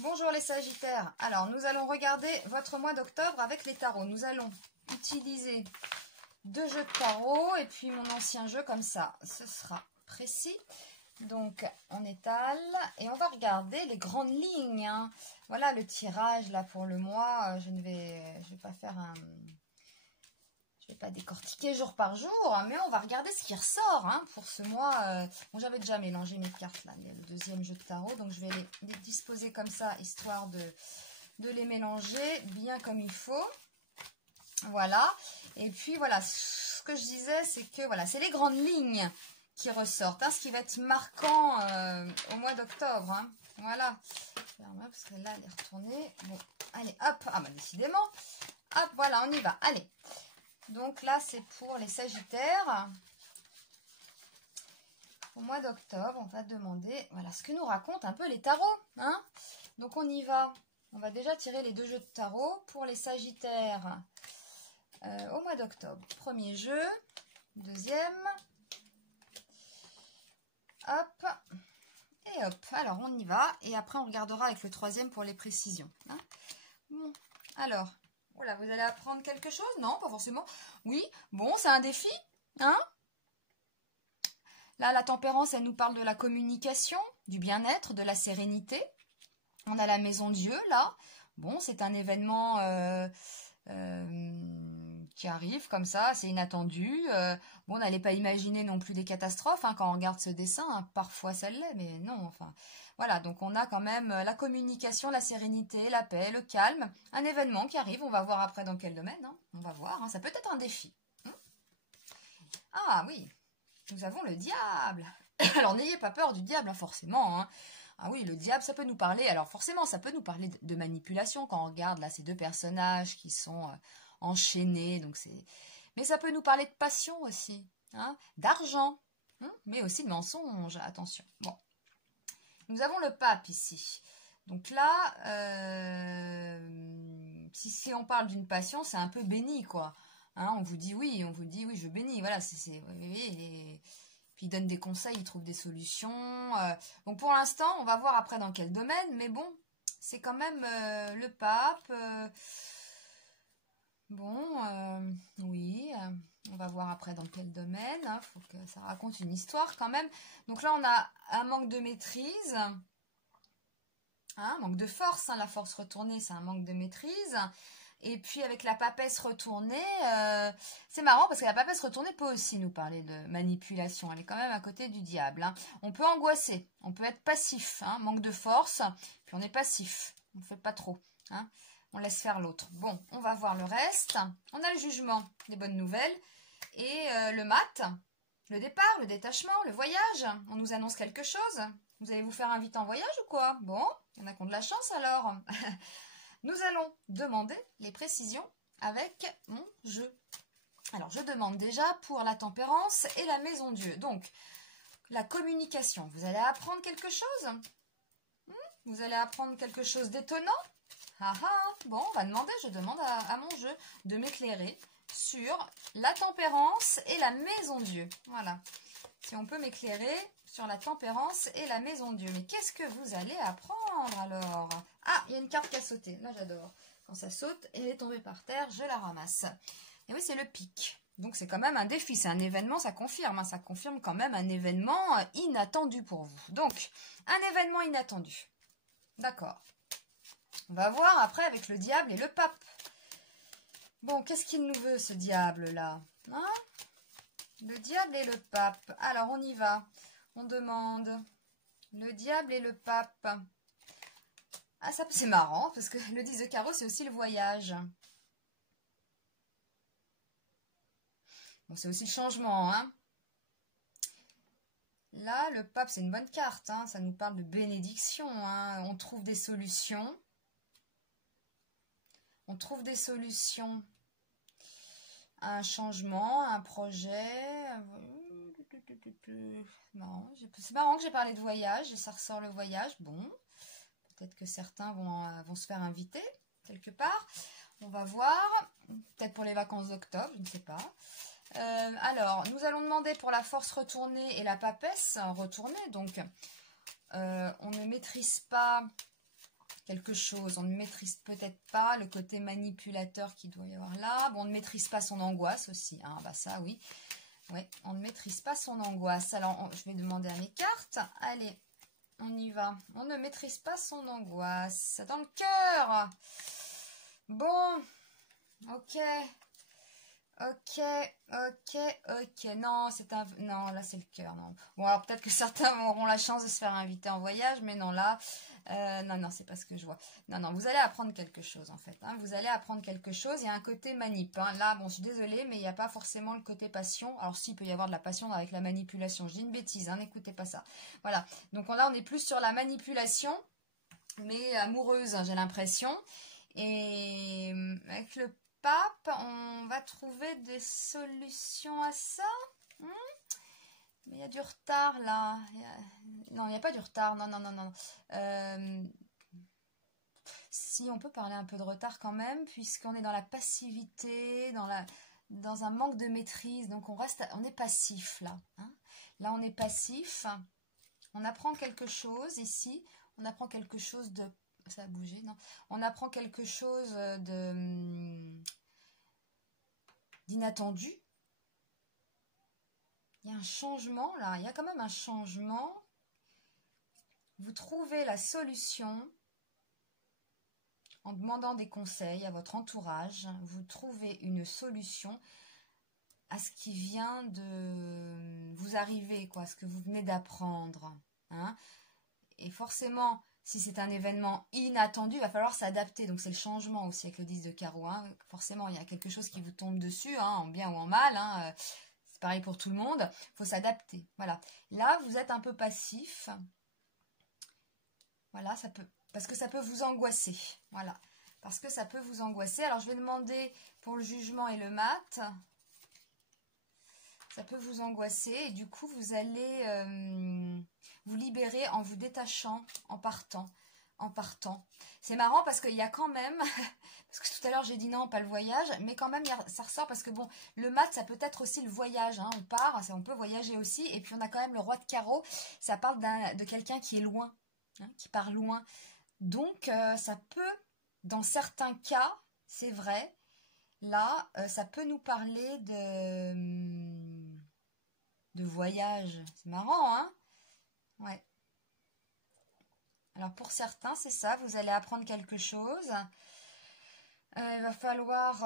Bonjour les Sagittaires. Alors, nous allons regarder votre mois d'octobre avec les tarots. Nous allons utiliser 2 jeux de tarot et puis mon ancien jeu comme ça. Ce sera précis. Donc, on étale et on va regarder les grandes lignes. Voilà le tirage là pour le mois. Je vais pas faire un... Je vais pas décortiquer jour par jour, mais on va regarder ce qui ressort pour ce mois. Bon, j'avais déjà mélangé mes cartes là, le deuxième jeu de tarot, donc je vais les disposer comme ça, histoire de les mélanger bien comme il faut. Voilà. Et puis voilà, ce que je disais, c'est que voilà, c'est les grandes lignes qui ressortent, ce qui va être marquant au mois d'octobre. Voilà. Parce que là, elle est retournée. Bon, allez, hop. Ah bah décidément. Hop, voilà, on y va. Allez. Donc là, c'est pour les Sagittaires. Au mois d'octobre, on va demander, voilà, ce que nous racontent un peu les tarots. Donc on y va. On va déjà tirer les 2 jeux de tarot pour les Sagittaires au mois d'octobre. Premier jeu, deuxième. Hop. Et hop. Alors, on y va. Et après, on regardera avec le troisième pour les précisions. Bon, alors... Voilà, vous allez apprendre quelque chose? Non, pas forcément. Oui, bon, c'est un défi. Là, la tempérance, elle nous parle de la communication, du bien-être, de la sérénité. On a la maison Dieu, là. Bon, c'est un événement qui arrive comme ça, c'est inattendu. Bon, on n'allait pas imaginer non plus des catastrophes quand on regarde ce dessin. Parfois, ça l'est, mais non, enfin... Voilà, donc on a quand même la communication, la sérénité, la paix, le calme. Un événement qui arrive, on va voir après dans quel domaine. On va voir, ça peut être un défi. Ah oui, nous avons le diable. Alors n'ayez pas peur du diable, forcément. Ah oui, le diable, ça peut nous parler. Alors forcément, ça peut nous parler de manipulation quand on regarde là ces 2 personnages qui sont enchaînés. Donc mais ça peut nous parler de passion aussi, d'argent, mais aussi de mensonge. Attention. Bon. Nous avons le pape ici. Donc là, si on parle d'une passion, c'est un peu béni, quoi. On vous dit oui, je bénis. Voilà, et puis il donne des conseils, il trouve des solutions. Donc pour l'instant, on va voir après dans quel domaine, mais bon, c'est quand même le pape. Oui, on va voir après dans quel domaine. Faut que ça raconte une histoire quand même. Donc là, on a un manque de maîtrise. Un manque de force. La force retournée, c'est un manque de maîtrise. Et puis avec la papesse retournée, c'est marrant parce que la papesse retournée peut aussi nous parler de manipulation. Elle est quand même à côté du diable. On peut angoisser, on peut être passif. Manque de force, puis on est passif. On ne fait pas trop. On laisse faire l'autre. Bon, on va voir le reste. On a le jugement, les bonnes nouvelles. Et le mat, le départ, le détachement, le voyage. On nous annonce quelque chose. Vous allez vous faire inviter en voyage ou quoi? Bon, il y en a qui ont de la chance alors. Nous allons demander les précisions avec mon jeu. Alors, je demande déjà pour la tempérance et la maison Dieu. Donc, la communication. Vous allez apprendre quelque chose? Vous allez apprendre quelque chose d'étonnant? Bon, on va demander, je demande à mon jeu de m'éclairer sur la tempérance et la maison Dieu. Voilà. Si on peut m'éclairer sur la tempérance et la maison Dieu. Mais qu'est-ce que vous allez apprendre alors? Ah, il y a une carte qui a sauté. Là, j'adore. Quand ça saute, elle est tombée par terre, je la ramasse. Et oui, c'est le pic. Donc, c'est quand même un défi. C'est un événement, ça confirme. Ça confirme quand même un événement inattendu pour vous. Donc, un événement inattendu. D'accord. On va voir après avec le diable et le pape. Bon, qu'est-ce qu'il nous veut, ce diable-là? Le diable et le pape. Alors, on y va. On demande le diable et le pape. Ah, ça, c'est marrant, parce que le 10 de carreau, c'est aussi le voyage. Bon, c'est aussi le changement, Là, le pape, c'est une bonne carte, Ça nous parle de bénédiction, On trouve des solutions. On trouve des solutions. Un changement, un projet. C'est marrant que j'ai parlé de voyage, et ça ressort le voyage. Bon, peut-être que certains vont se faire inviter quelque part. On va voir. Peut-être pour les vacances d'octobre, je ne sais pas. Alors, nous allons demander pour la force retournée et la papesse retournée. Donc, on ne maîtrise pas quelque chose. On ne maîtrise peut-être pas le côté manipulateur qu'il doit y avoir là. Bon, on ne maîtrise pas son angoisse aussi. Hein, bah ça, oui. Oui, on ne maîtrise pas son angoisse. Alors, je vais demander à mes cartes. Allez, on y va. On ne maîtrise pas son angoisse. Dans le cœur. Bon, ok. Ok, ok, ok. Non, c'est un... Non, là, c'est le cœur, non. Bon, alors peut-être que certains auront la chance de se faire inviter en voyage, mais non, là... non, non, c'est pas ce que je vois. Non, non, vous allez apprendre quelque chose, en fait. Hein. Vous allez apprendre quelque chose. Il y a un côté manip. Hein. Là, bon, je suis désolée, mais il n'y a pas forcément le côté passion. Alors, si, il peut y avoir de la passion avec la manipulation. Je dis une bêtise, hein, n'écoutez pas ça. Voilà. Donc là, on est plus sur la manipulation, mais amoureuse, hein, j'ai l'impression. Et avec le pape, on va trouver des solutions à ça. Mais il y a du retard là. Non, il n'y a pas du retard. Non, non, non, non. Si on peut parler un peu de retard quand même, puisqu'on est dans la passivité, dans un manque de maîtrise. Donc on est passif là. Hein. Là, on est passif. On apprend quelque chose ici. On apprend quelque chose de... Ça a bougé, non? On apprend quelque chose d'inattendu. Il y a un changement, là. Il y a quand même un changement. Vous trouvez la solution en demandant des conseils à votre entourage. Vous trouvez une solution à ce qui vient de vous arriver, quoi, ce que vous venez d'apprendre. Hein? Et forcément... Si c'est un événement inattendu, il va falloir s'adapter. Donc, c'est le changement aussi avec le 10 de carreau. Hein. Forcément, il y a quelque chose qui vous tombe dessus, hein, en bien ou en mal. Hein. C'est pareil pour tout le monde. Il faut s'adapter. Voilà. Là, vous êtes un peu passif. Voilà, ça peut... Parce que ça peut vous angoisser. Voilà. Parce que ça peut vous angoisser. Alors, je vais demander pour le jugement et le mat. Ça peut vous angoisser. Et du coup, vous allez... vous libérer en vous détachant, en partant. C'est marrant parce qu'il y a quand même, parce que tout à l'heure j'ai dit non, pas le voyage, mais quand même ça ressort parce que bon, le mat ça peut être aussi le voyage, hein, on part, on peut voyager aussi, et puis on a quand même le roi de carreau, ça parle de quelqu'un qui est loin, hein, qui part loin. Donc ça peut, dans certains cas, c'est vrai, là, ça peut nous parler de voyage. C'est marrant, hein? Ouais. Alors pour certains, c'est ça, vous allez apprendre quelque chose. Il va falloir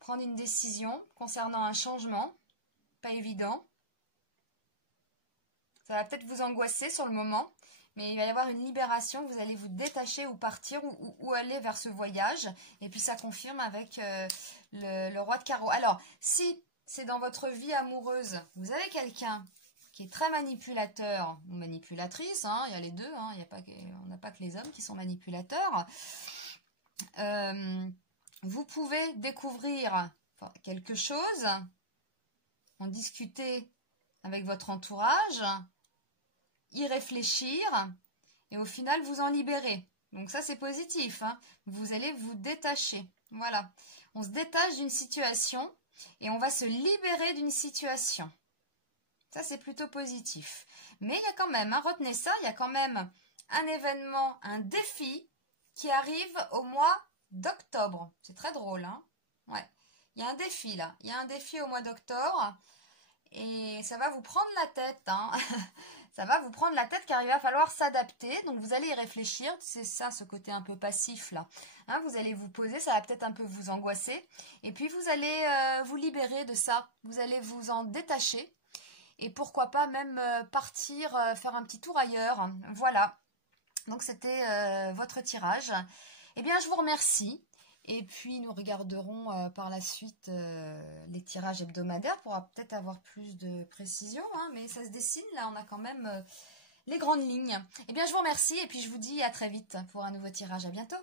prendre une décision concernant un changement, pas évident. Ça va peut-être vous angoisser sur le moment, mais il va y avoir une libération, vous allez vous détacher ou partir ou aller vers ce voyage. Et puis ça confirme avec le roi de carreau. Alors, si c'est dans votre vie amoureuse, vous avez quelqu'un qui est très manipulateur ou manipulatrice, hein, il y a les deux, hein, on n'a pas que les hommes qui sont manipulateurs. Vous pouvez découvrir quelque chose, en discuter avec votre entourage, y réfléchir et au final vous en libérer. Donc ça c'est positif, hein. Vous allez vous détacher. Voilà, on se détache d'une situation et on va se libérer d'une situation. Ça, c'est plutôt positif. Mais il y a quand même, hein, retenez ça, il y a quand même un événement, un défi qui arrive au mois d'octobre. C'est très drôle, hein? Ouais. Il y a un défi, là. Il y a un défi au mois d'octobre. Et ça va vous prendre la tête, hein? Ça va vous prendre la tête car il va falloir s'adapter. Donc, vous allez y réfléchir. C'est ça, ce côté un peu passif, là. Hein, vous allez vous poser, ça va peut-être un peu vous angoisser. Et puis, vous allez vous libérer de ça. Vous allez vous en détacher. Et pourquoi pas même partir faire un petit tour ailleurs. Voilà. Donc c'était votre tirage. Eh bien, je vous remercie. Et puis, nous regarderons par la suite les tirages hebdomadaires pour peut-être avoir plus de précision. Hein, mais ça se dessine. Là, on a quand même les grandes lignes. Eh bien, je vous remercie. Et puis, je vous dis à très vite pour un nouveau tirage. À bientôt.